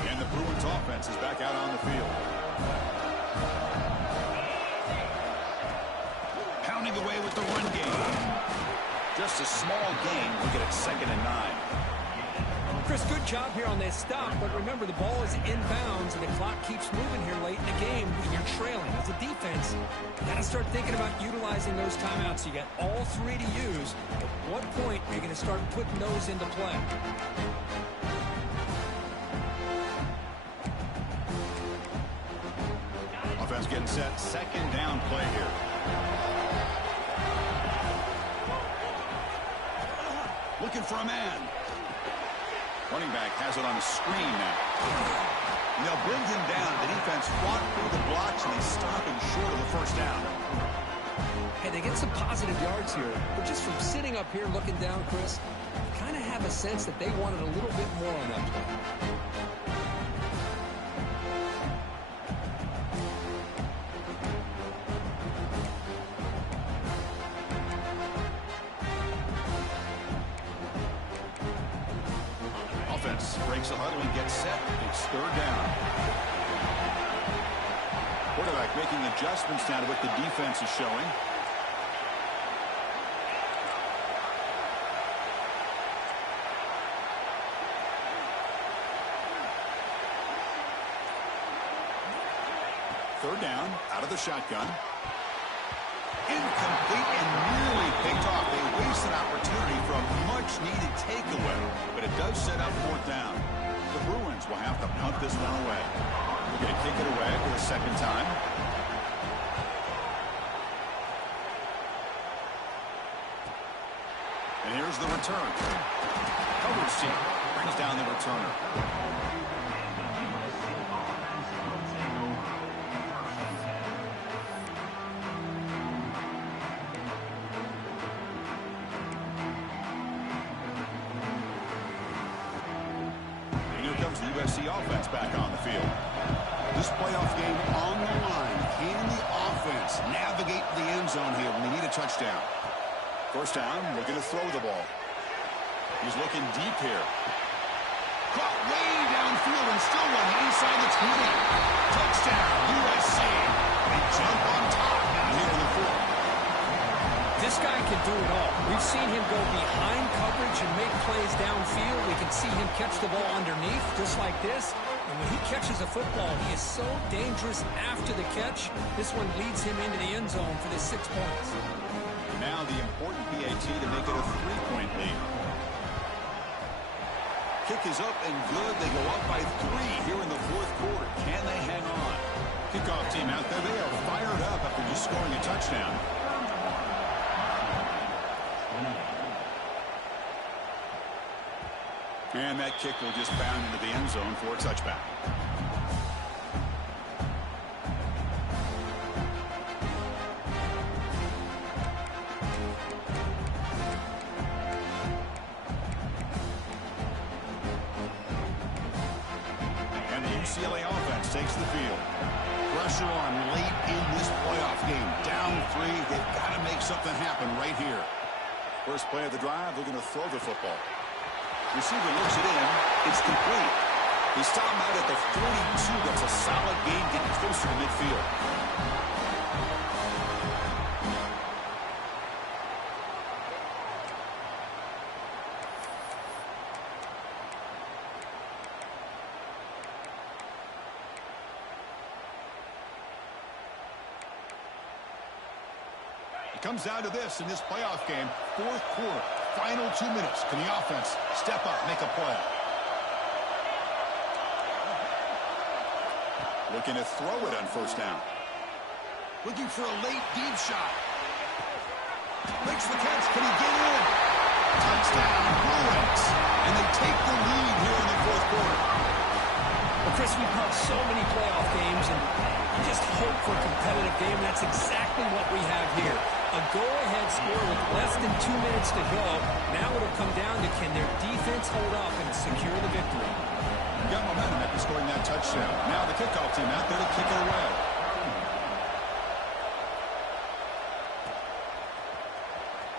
And the Bruins offense is back out on the field. Pounding away with the run game. Just a small gain. Look at it, 2nd and 9. Chris, good job here on that stop, but remember the ball is inbounds and the clock keeps moving here late in the game and you're trailing. As a defense, you got to start thinking about utilizing those timeouts. You got all 3 to use. At what point are you going to start putting those into play? Offense getting set, 2nd down play here. Looking for a man. Running back has it on the screen now. And they'll bring him down. The defense fought through the blocks, and they stop him short of the first down. Hey, they get some positive yards here, but just from sitting up here looking down, Chris, you kind of have a sense that they wanted a little bit more on that play. Breaks a huddle and gets set. It's third down. Quarterback making adjustments now to what the defense is showing. Third down, out of the shotgun. Incomplete and nearly picked off. They waste an opportunity for a much-needed takeaway, but it does set up fourth down. The Bruins will have to punt this one away. They're going to kick it away for the second time. And here's the return. Coverage team brings down the returner. The USC offense back on the field. This playoff game on the line. Can the offense navigate the end zone here when they need a touchdown? First down, looking to throw the ball. He's looking deep here. Caught way downfield and still running inside the 20. Touchdown, USC. They jump on top now here in the fourth. This guy can do it all. We've seen him go behind coverage and make plays downfield. We can see him catch the ball underneath just like this. And when he catches a football, he is so dangerous after the catch. This one leads him into the end zone for the 6 points. Now the important PAT to make it a 3-point lead. Kick is up and good. They go up by 3 here in the fourth quarter. Can they hang on? Kickoff team out there. They are fired up after just scoring a touchdown. And that kick will just bound into the end zone for a touchback. And the UCLA offense takes the field. Pressure on late in this playoff game. Down 3. They've got to make something happen right here. First play of the drive, they're going to throw the football. Receiver looks it in. It's complete. He stopped him out at the 42. That's a solid gain getting closer to midfield. It comes down to this in this playoff game. Fourth quarter. Final 2 minutes. Can the offense step up, make a play? Looking to throw it on first down. Looking for a late deep shot. Makes the catch. Can he get in? Touchdown, Bruins. And they take the lead here in the fourth quarter. Well, Chris, we've called so many playoff games, and you just hope for a competitive game. That's exactly what we have here. A go-ahead score with less than 2 minutes to go. Now it'll come down to can their defense hold up and secure the victory. Got momentum after scoring that touchdown. Now the kickoff team out there to kick it away.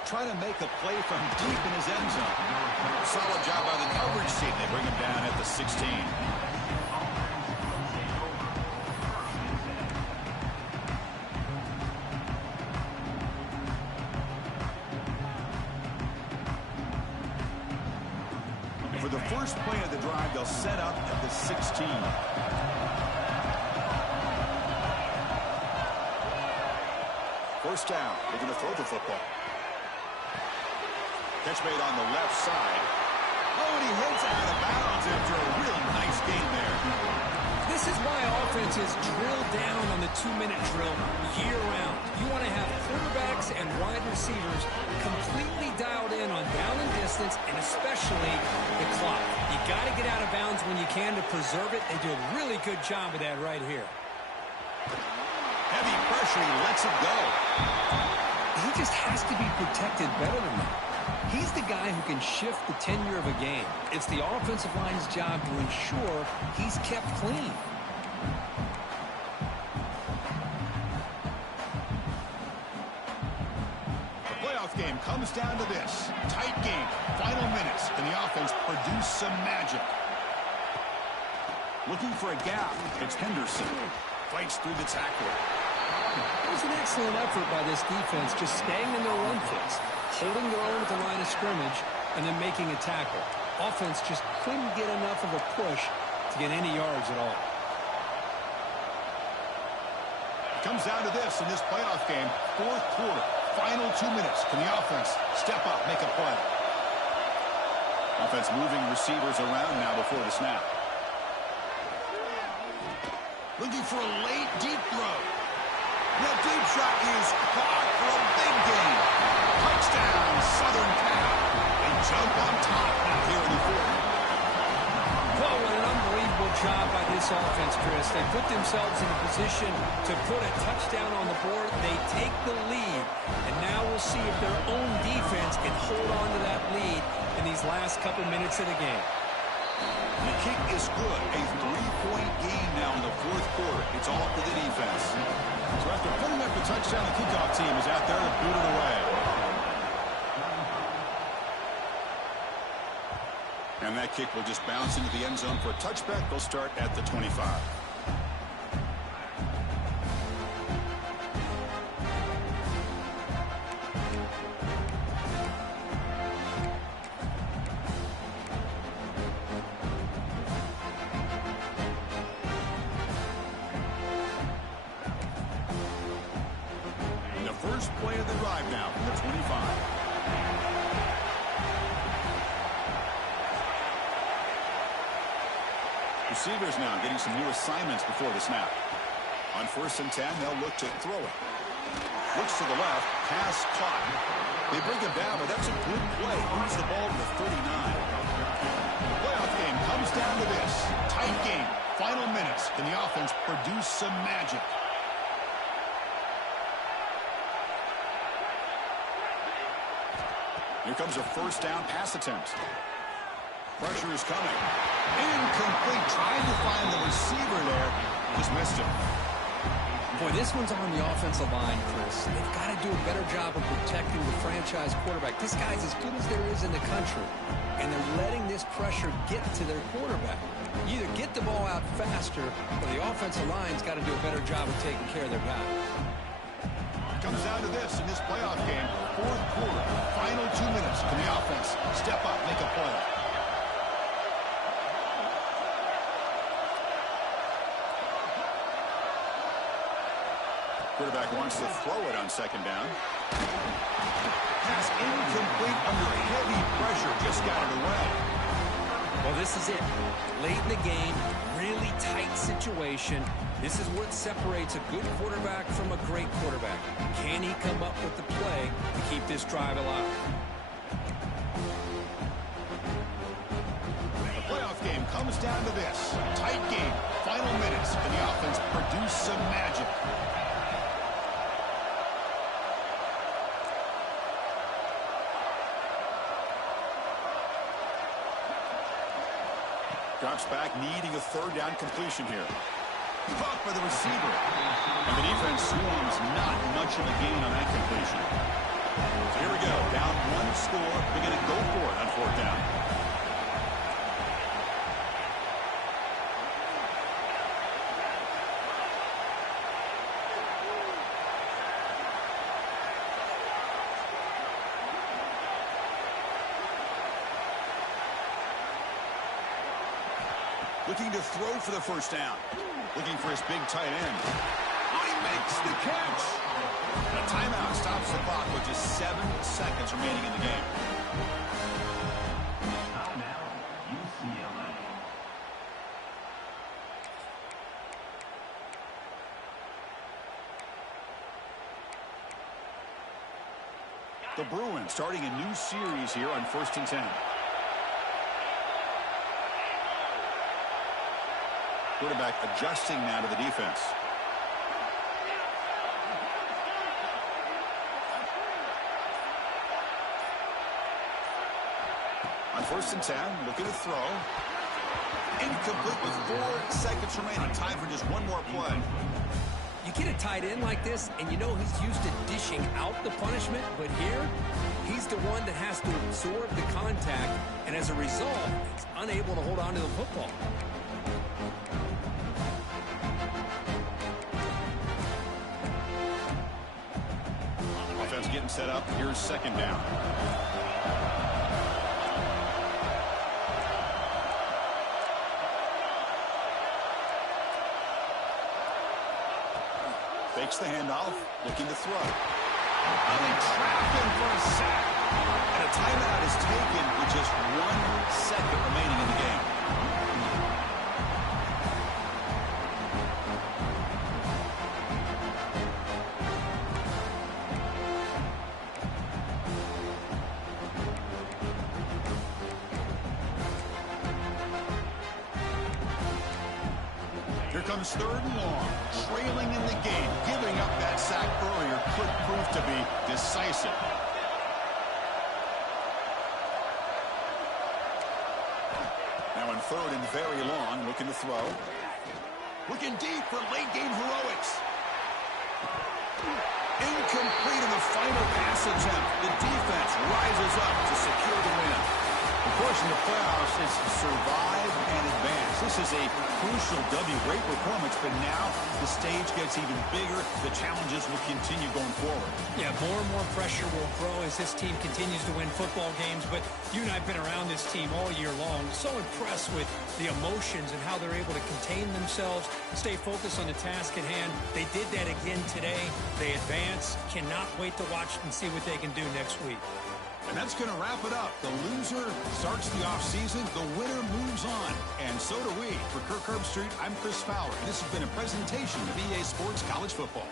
Trying to make a play from deep in his end zone. Solid job by the coverage team. They bring him down at the 16. For the first play of the drive, they'll set up at the 16. First down. They're going to throw the football. Catch made on the left side. Oh, and he heads out of bounds after a really nice game there. This is why offenses drill down on the 2-minute drill year-round. You want to have quarterbacks and wide receivers completely dialed in on down and distance, and especially the clock. You got to get out of bounds when you can to preserve it. They do a really good job of that right here. Heavy pressure. He lets it go. He just has to be protected better than that. He's the guy who can shift the tenure of a game. It's the offensive line's job to ensure he's kept clean. The playoff game comes down to this. Tight game. Final minutes. Can the offense produce some magic? Looking for a gap. It's Henderson. Fights through the tackle. It was an excellent effort by this defense, just staying in their run fits, holding their own at the line of scrimmage, and then making a tackle. Offense just couldn't get enough of a push to get any yards at all. It comes down to this in this playoff game. Fourth quarter. Final 2 minutes. Can the offense step up, make a play? Offense moving receivers around now before the snap. Looking for a late deep throw. That deep shot is caught for a big gain. Touchdown, Southern Cal. They jump on top now here in the fourth. Well, what an unbelievable job by this offense, Chris. They put themselves in a position to put a touchdown on the board. They take the lead, and now we'll see if their own defense can hold on to that lead in these last couple minutes of the game. The kick is good. A 3-point game now in the fourth quarter. It's all up to the defense. So after putting up the touchdown, the kickoff team is out there to boot it away. that kick will just bounce into the end zone for a touchback. They'll start at the 25. The first play of the drive now from the 25. Receivers now getting some new assignments before the snap. On 1st and 10, they'll look to throw it. Looks to the left, pass caught. They bring him down, but that's a good play. Moves the ball to the 39. The playoff game comes down to this. Tight game. Final minutes. Can the offense produce some magic? Here comes a first down pass attempt. Pressure is coming. Incomplete. Trying to find the receiver there. Just missed him. Boy, this one's on the offensive line, Chris. They've got to do a better job of protecting the franchise quarterback. This guy's as good as there is in the country, and they're letting this pressure get to their quarterback. You either get the ball out faster, or the offensive line's got to do a better job of taking care of their guy. Comes down to this in this playoff game. 4th quarter. Final 2 minutes. Can the offense step up, make a play? Quarterback wants to throw it on 2nd down. Pass incomplete under heavy pressure. Just got it away. Well, this is it. Late in the game, really tight situation. This is what separates a good quarterback from a great quarterback. Can he come up with the play to keep this drive alive? The playoff game comes down to this. Tight game. Final minutes. Can the offense produce some magic? Drops back, needing a 3rd down completion here. Caught by the receiver. And the defense swarms, not much of a gain on that completion. So here we go. Down 1 score. They're going to go for it on 4th down. Looking to throw for the 1st down. Looking for his big tight end. Oh, he makes the catch. A timeout stops the clock with just 7 seconds remaining in the game. Timeout, UCLA. The Bruins starting a new series here on 1st and 10. Quarterback adjusting now to the defense. On 1st and 10, looking to throw. Incomplete with 4 seconds remaining. Time for just one more play. You get a tight end like this, and you know he's used to dishing out the punishment, but here, he's the one that has to absorb the contact, and as a result, he's unable to hold on to the football. Offense getting set up. Here's 2nd down. Fakes the handoff, looking to throw. And they trap him for a sack. And a timeout is taken with just 1 second remaining in the game. Here comes 3rd and long, trailing in the game. Giving up that sack earlier could prove to be decisive. Now in 3rd and very long, looking to throw. Looking deep for late game heroics. Incomplete in the final pass attempt. The defense rises up to secure the win. Of course, in the playoffs, it's survive and advance. This is a crucial W. Great performance, but now the stage gets even bigger. The challenges will continue going forward. Yeah, more and more pressure will grow as this team continues to win football games. But you and I have been around this team all year long. So impressed with the emotions and how they're able to contain themselves, stay focused on the task at hand. They did that again today. They advance. Cannot wait to watch and see what they can do next week. And that's going to wrap it up. The loser starts the offseason. The winner moves on. And so do we. For Kirk Herbstreit, I'm Chris Fowler. This has been a presentation of EA Sports College Football.